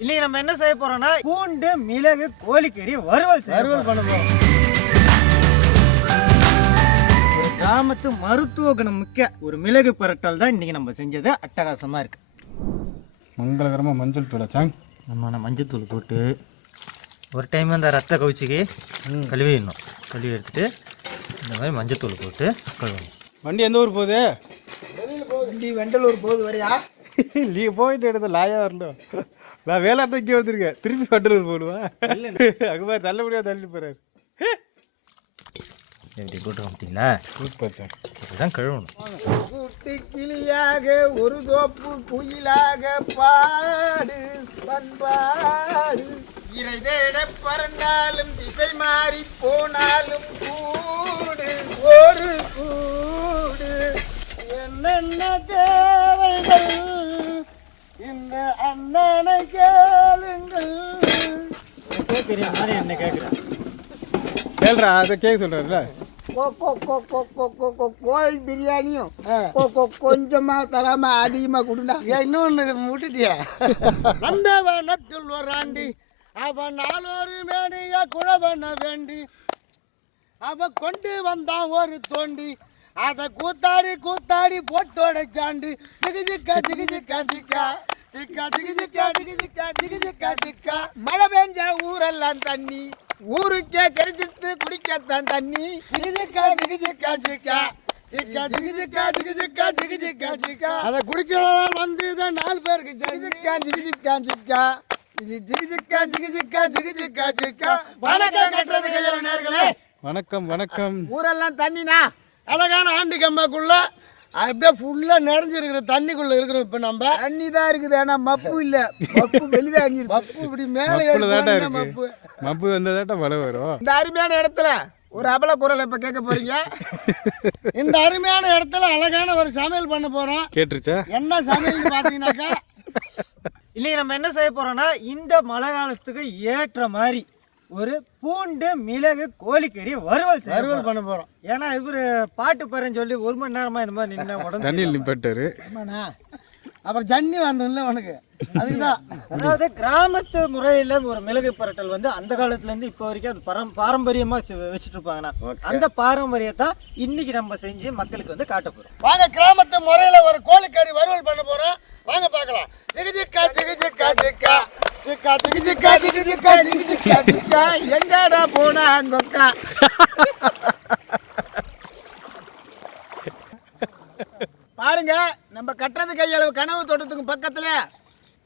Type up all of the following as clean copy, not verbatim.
இல்லைங்க நம்ம என்ன செய்ய போறோம்னா பூண்டு மிளகு கோழிக்கறி வறுவல் பண்ண போறோம். கிராமத்து மருத்துவ குணம் மிக்க ஒரு மிளகு பரட்டல் தான் இன்னைக்கு நம்ம செஞ்சது. அட்டகாசமா இருக்கு. மங்களகரமாக மஞ்சள் தூள் சாங் நம்ம மஞ்சள் தூள் போட்டு ஒரு டைம் அந்த ரத்த கவுச்சிக்கு கழுவிடணும். கழுவி எடுத்துட்டு இந்த மாதிரி மஞ்சள் தூள் போட்டு கழுவணும். வண்டி எந்த ஊர் போகுது? வண்டி வெண்டலூர் போகுது வரையா? நீ போயிட்டு எடுத்த லாயா வரணும். நான் வேளாண் இங்கே வந்திருக்கேன். திருப்பி வெண்டலூர் போடுவேன். அங்கே மாதிரி தள்ள முடியாது, தள்ளி போறாரு. எப்படி போட்டு பார்த்தீங்களா? இப்படிதான் கழுவணும். கூட்டு கிளியாக ஒரு தோப்பு குயிலாக பாடு பண்பாடு இறை தேட பறந்தாலும் திசை மாறி போனாலும் கூடு ஒரு கூடு என்னென்ன தேவைகள் இந்த அண்ணனை கேளுங்கள். கேட்குற மாதிரி என்ன கேட்குறேன் கேள்றா, அதை கேட்க சொல்றாருல. கோழி பிரியாணியும் கொஞ்சமா தராம அதிகமா கொடுண்டா. இன்னொன்னு விட்டுட்டியா? அந்த வனத்தில் ஒரு ஆண்டி அவன் நாளொரு மேனியா குழவன வேண்டி அவ கொண்டு வந்தான் ஒரு தோண்டி அதை கூத்தாடி கூத்தாடி போட்டோட சாண்டு சிக்கா சிக்கா சிக்கா சிக்கா சிக்கா சிக்கா சிக்கா சிக்கா சிக்கா. மழை பெஞ்ச ஊரெல்லாம் தண்ணி ஊருக்கே கிடைச்சிட்டு குடிக்கத்தான் தண்ணி. சிக்கா சிக்கா சிக்கா சிக்கா சிக்கா சிக்கா சிக்கா சிக்கா அதை குடிச்சதான் வந்து தான் 4 பேருக்கு சிக்கா சிக்கா சிக்கா இது சிக்கா சிக்கா சிக்கா சிக்கா. வணக்கம் கட்டுறது கையில நேர்களே. வணக்கம் வணக்கம். ஊரெல்லாம் தண்ணினா அழகான ஆண்டி கம்மாக்குள்ள அப்படியே ஃபுல்லா நிறைஞ்சிருக்கிற தண்ணிக்குள்ள இருக்கிறோம். இப்ப நம்ம தண்ணி தான் இருக்குது, ஆனா மப்பு இல்ல. மப்பு வெளிவாங்கிருக்கு. மப்பு இப்படி மேலே மப்பு மப்பு வந்ததாட்ட மழை வரும். இந்த அருமையான இடத்துல ஒரு அபல குரல் இப்ப கேட்க போறீங்க. இந்த அருமையான இடத்துல அழகான ஒரு சமையல் பண்ண போறோம். கேட்டுருச்சா? என்ன சமையல் பாத்தீங்கன்னாக்கா இல்லைங்க நம்ம என்ன செய்ய போறோம்னா இந்த மழை காலத்துக்கு ஏற்ற மாதிரி ஒரு பூண்டு மிளகு கோழிக்கறி வறுவல் பண்ண போறோம். ஏன்னா இவரு பாட்டு பாருன்னு சொல்லி 1 மணி நேரமா இந்த மாதிரி நின்று உடம்பு தண்ணியில் நிப்பட்டாரு. அப்புறம் ஜன்னி வரணும்ல உனக்கு, அதுக்குதான். அதாவது கிராமத்து முறையில் ஒரு மிளகு பரட்டல் வந்து அந்த காலத்துல இருந்து இப்போ வரைக்கும் அது பாரம்பரியமா வச்சுட்டு இருப்பாங்கண்ணா. அந்த பாரம்பரியத்தை இன்னைக்கு நம்ம செஞ்சு மக்களுக்கு வந்து காட்ட போறோம். வாங்க, கிராமத்து முறையில ஒரு கோழிக்கறி வறுவல் பண்ண போறோம். வாங்க பார்க்கலாம். சிக்கா சிக்கா சிக்கா சிக்கா சிக்கா சிக்கா சிக்கா சிக்கா சிக்கா எங்கடா போனா அங்கொக்கா. பாருங்க, நம்ம கட்டுறது கையளவு கனவு தோட்டத்துக்கு பக்கத்துல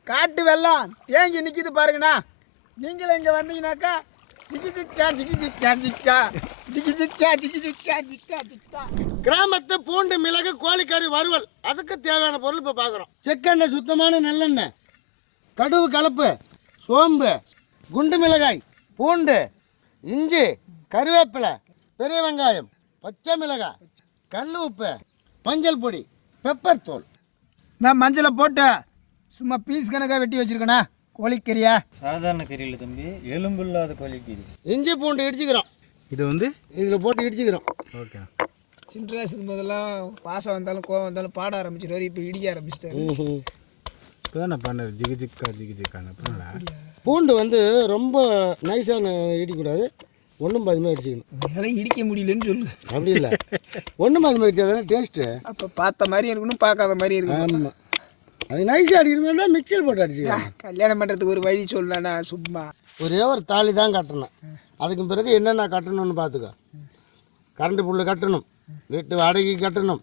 காட்டு வெள்ளம் தேங்கி நிக்குது பாருங்கண்ணா. நீங்களும் இங்க வந்தீங்கன்னாக்கா சிக்கி சிக்கா சிக்கி சிக்கா சிக்கா சிக்கி சிக்கா சிக்கி சிக்கா சிக்கா சிக்கா. கிராமத்து பூண்டு மிளகு கோழிக்கறி வறுவல், அதுக்கு தேவையான பொருள் இப்போ பார்க்குறோம். செக்கெண்ணெய், சுத்தமான நல்லெண்ணெய், கடுகு கலப்பு, சோம்பு, குண்டு மிளகாய், பூண்டு, இஞ்சி, கருவேப்பிலை, பெரிய வெங்காயம், பச்சை மிளகாய், கல் உப்பு, மஞ்சள் பொடி, பெப்பர் தூள். நான் மஞ்சளை போட்டு சும்மா பீஸ் கணக்காக வெட்டி வச்சிருக்கேண்ணா. கோழிக்கறியா? சாதாரண கறியில் தம்பி, எலும்பு இல்லாத கோழிக்கறி. இஞ்சி பூண்டு இடிச்சுக்கிறோம். இது வந்து இதில் போட்டு இடிச்சுக்கிறோம். ஓகே. சின்ன போதெல்லாம் பாசம் வந்தாலும் கோவம் வந்தாலும் பாட ஆரம்பிச்சிடுவார். இப்போ இடிக்க ஆரம்பிச்சிட்டாரு. இப்போ தான் நான் பண்ணேன் ஜிகு ஜிக்கான. பூண்டு வந்து ரொம்ப நைஸான இடிக்கூடாது, ஒன்றும் பாதிமாக இடிச்சிக்கணும். அதனால் இடிக்க முடியலன்னு சொல்லு. அப்படி இல்லை, ஒன்றும் பாதிமாக இடிச்சா தானே டேஸ்ட்டு. அப்போ பார்த்த மாதிரி இருக்கணும், பார்க்காத மாதிரி இருக்கணும். ஆமாம், அது நைஸாக அடிக்கணும் தான் மிக்சர் போட்டு அடிச்சுக்கலாம். கல்யாணம் பண்ணுறதுக்கு ஒரு வழி சொல்லலாம்னா சும்மா ஒரே ஒரு தாலி தான் கட்டணும். அதுக்கு பிறகு என்னென்ன கட்டணும்னு பார்த்துக்கோ. கரண்ட் புல்லு கட்டணும், வீட்டு வாடகை கட்டணும்,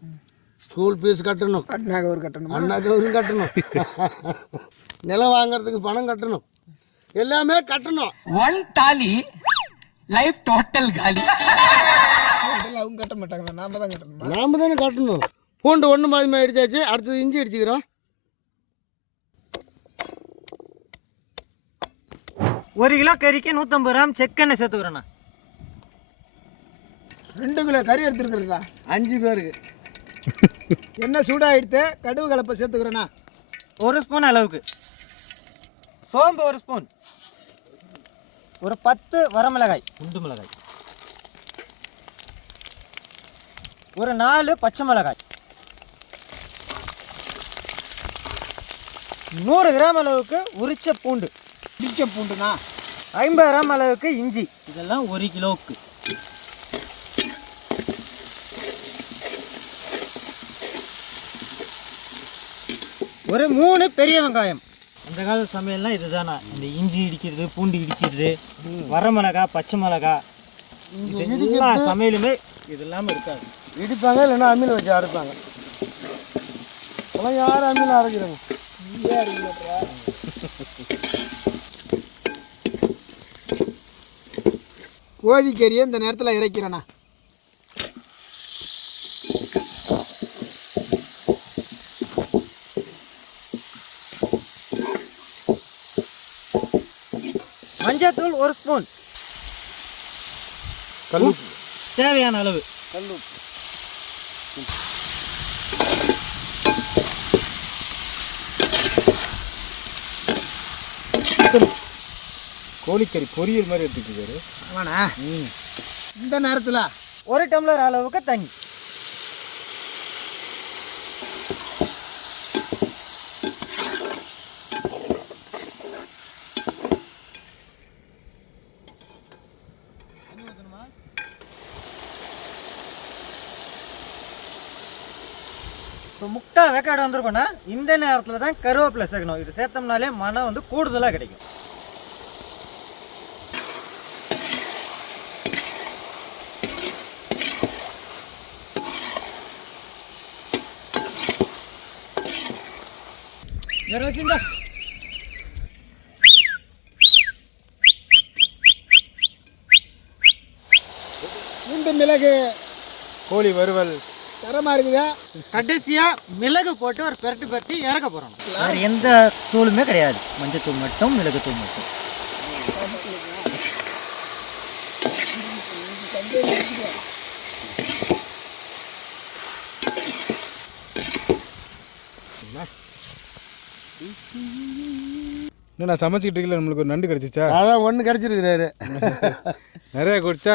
ஸ்கூல் ஃபீஸ் கட்டணும், அண்ணாகவர் கட்டணும், நிலம் வாங்கிறதுக்கு பணம் கட்டணும், எல்லாமே கட்டணும். ஒன் தாலி லைஃப் டோட்டல் காலி. அவங்க கட்ட மாட்டாங்களா? நாம தான் கட்டணும். நாம தானே கட்டணும். பூண்டு ஒன்று பாதிமா அடிச்சாச்சு. அடுத்தது இஞ்சி அடிச்சுக்கிறோம். 1 கிலோ கறிக்கு 150 கிராம் செக்கெண்ணெய் சேர்த்துக்கிறோண்ணா. 2 கிலோ கறி எடுத்துருக்குறா 5 பேருக்கு. எண்ணெய் சூடாகிடுத்து, கடுகு கலப்பை சேர்த்துக்கிறேண்ணா. 1 ஸ்பூன் அளவுக்கு சோம்பு, 1 ஸ்பூன், ஒரு 10 வரமிளகாய், குண்டு மிளகாய், ஒரு 4 பச்சை மிளகாய், 100 கிராம் அளவுக்கு உரிச்ச பூண்டு, இடிச்ச பூண்டுண்ணா. 50 கிராம் அளவுக்கு இஞ்சி, இதெல்லாம் 1 கிலோவுக்கு. ஒரு 3 பெரிய வெங்காயம். அந்த கால சமையல்னா இதுதானா, இந்த இஞ்சி இடிக்கிறது, பூண்டு இடிக்கிறது, வரமிளகா, பச்சை மிளகா, எல்லா சமையலுமே இது இல்லாமல் இருக்காது. இடிப்பாங்க, இல்லைன்னா அம்மியில் வச்சு அரைப்பாங்க. அதெல்லாம் யாரும் அம்மியில் அரைக்கிறாங்க. கோழிக்கறியை இந்த நேரத்தில் இறக்கிறேண்ணா. மஞ்சத்தூள் 1 ஸ்பூன், கல்லுப்பு தேவையான அளவு, கோழிக்கறி பொரியல் மாதிரி எடுத்துக்கிட்டாரு. ஆமாண்ணா. இந்த நேரத்தில் 1 டம்ளர் அளவுக்கு தண்ணி. இப்போ 3/4 வேக்காடு வந்திருக்கோன்னா இந்த நேரத்தில் தான் கருவேப்பிலை சேர்க்கணும். இது சேர்த்தோம்னாலே மனம் வந்து கூடுதலாக கிடைக்கும். பூண்டு மிளகு கோழி வறுவல் தரமாக இருக்குதா. கடைசியாக மிளகு போட்டு ஒரு பெரட்டி இறக்க போகிறோம். வேறு எந்த தூளுமே கிடையாது, மஞ்சள் தூள் மட்டும், மிளகு தூள் மட்டும். என்ன சமைச்சிக்கிட்டு இருக்கல, நம்மளுக்கு ஒரு நண்டு கிடச்சிச்சா? அதான் ஒன்று கிடச்சிருக்கிறாரு. நிறையா குடிச்சா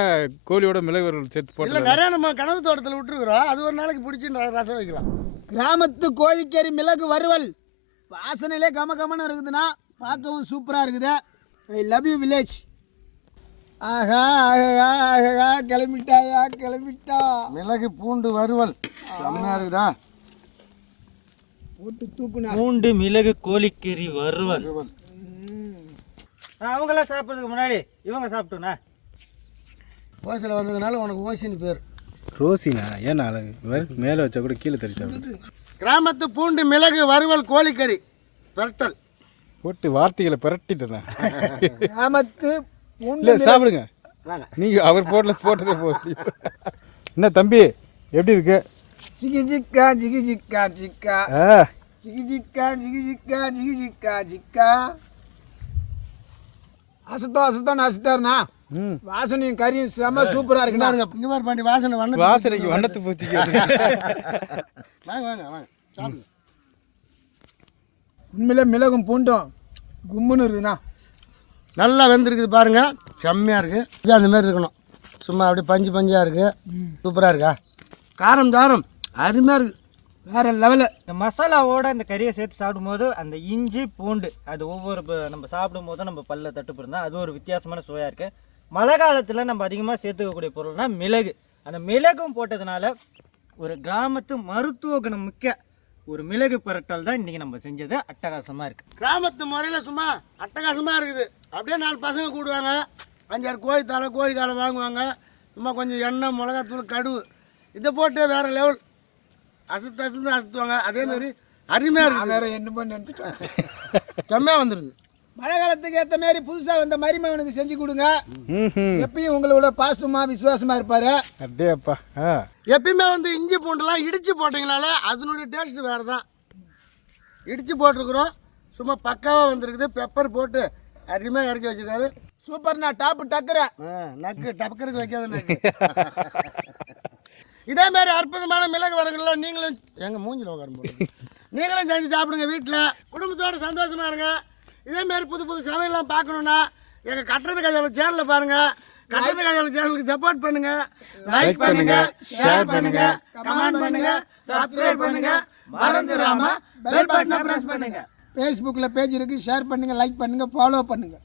கோழியோட மிளகு வறுவல் சேர்த்து இல்லை, போட்டு நிறையா நம்ம கனவு தோட்டத்தில் விட்டுருக்குறோம். அது ஒரு நாளைக்கு பிடிச்சி ரசம் வைக்கலாம். கிராமத்து கோழிக்கறி மிளகு வறுவல் வாசனையிலே கமகமன்னு இருக்குதுன்னா பார்க்கவும் சூப்பராக இருக்குது. I love you village. ஆஹா ஆஹா ஆஹா, கிளம்பிட்டாயா கிளம்பிட்டா. மிளகு பூண்டு வறுவல் செம்மையாக இருக்குதா. போட்டு தூக்குனா பூண்டு மிளகு கோழிக்கறி வறுவல். அவங்களாம் சாப்பிட்றதுக்கு முன்னாடி இவங்க சாப்பிட்டோண்ணா. ஓசில் வந்ததுனால உனக்கு ஓசின்னு பேர். ரோசினா ஏன்னா அழகு மேலே வச்சா கூட கீழே தெரிஞ்சா. கிராமத்து பூண்டு மிளகு வறுவல் கோழிக்கறி பெரட்டல் போட்டு வார்த்தைகளை பிரட்டிட்டேன். கிராமத்து பூண்டு இல்லை சாப்பிடுங்க, நீங்கள் அவர் போட்டதே போட்டு. என்ன தம்பி எப்படி இருக்கு? ஜிகி ஜிக்கா ஜிகி ஜிக்கா ஜிக்கா ஆ ஜிகி ஜிக்கா ஜிகி ஜிக்கா ஜிகி ஜிக்கா ஜிக்கா. அசுத்தம் அசுத்தாருண்ணா. வாசனையும் கறியும் செம்ம சூப்பராக இருக்குண்ணா. இங்கே மாதிரி பண்ணி வாசனைக்கு வண்ணத்து பூச்சி. வாங்க வாங்க வாங்க சாப்பிடுங்க. உண்மையிலே மிளகும் பூண்டும் கும்முன்னு இருக்குதுண்ணா. நல்லா வெந்திருக்குது பாருங்க, செம்மையாக இருக்குது. அந்த மாதிரி இருக்கணும், சும்மா அப்படியே பஞ்சாக இருக்குது. சூப்பராக இருக்கா. காரம் தாரம் அருமையாக இருக்குது, வேறு லெவலு. இந்த மசாலாவோட இந்த கறியை சேர்த்து சாப்பிடும்போது அந்த இஞ்சி பூண்டு அது ஒவ்வொரு நம்ம சாப்பிடும் போதும் நம்ம பல்ல தட்டுப்பிருந்தா அது ஒரு வித்தியாசமான சுவையாக இருக்குது. மழை காலத்தில் நம்ம அதிகமாக சேர்த்துக்கக்கூடிய பொருள்னா மிளகு. அந்த மிளகும் போட்டதுனால ஒரு கிராமத்து மருத்துவ குணம் மிக்க ஒரு மிளகு பரட்டல் தான் இன்றைக்கி நம்ம செஞ்சது. அட்டகாசமாக இருக்குது. கிராமத்து முறையில் சும்மா அட்டகாசமாக இருக்குது. அப்படியே 4 பசங்க கூடுவாங்க, 5-6 கோழி காலை வாங்குவாங்க. சும்மா கொஞ்சம் எண்ணெய், மிளகாத்தூள், கடுகு இதை போட்டு வேறு லெவல் அசுத்துவாங்க. அதேமாரி அருமையாக இருக்குது. வேறு என்ன பண்ணி செம்மையாக வந்துடுது. மழை காலத்துக்கு ஏற்ற மாதிரி புதுசாக வந்த மருமகனுக்கு செஞ்சு கொடுங்க. எப்பயும் உங்களோட பாசமாக விசுவாசமாக இருப்பார். அப்படியேப்பா. எப்பயுமே வந்து இஞ்சி பூண்டுலாம் இடித்து போட்டிங்கனாலே அதனுடைய டேஸ்ட்டு வேறு தான். இடித்து போட்டிருக்குறோம், சும்மா பக்காவாக வந்துருக்குது. பெப்பர் போட்டு அருமையாக இறக்கி வச்சுருக்காரு. சூப்பர்ண்ணா, டாப்பு டக்குற நக்கு டக்கருக்கு வைக்காத நக்கு. இதேமாரி அற்புதமான மிளகு வரங்கள்லாம் நீங்களும் எங்கள் மூஞ்சில் உட்காரும்போது நீங்களும் செஞ்சு சாப்பிடுங்க. வீட்டில் குடும்பத்தோடு சந்தோஷமாக இருங்க. இதேமாரி புது சமையல்லாம் பார்க்கணுன்னா எங்கள் கட்டுறது கதையில் சேனலில் பாருங்கள். கட்டுறது கதையில் சேனலுக்கு சப்போர்ட் பண்ணுங்கள். லைக் பண்ணுங்கள், ஷேர் பண்ணுங்கள், கமெண்ட் பண்ணுங்கள், சப்ஸ்கிரைப் பண்ணுங்கள். மறந்துடாமல் பெல் பட்டனை ப்ரெஸ் பண்ணுங்கள். ஃபேஸ்புக்கில் பேஜ் இருக்குது, ஷேர் பண்ணுங்கள், லைக் பண்ணுங்கள், ஃபாலோ பண்ணுங்கள்.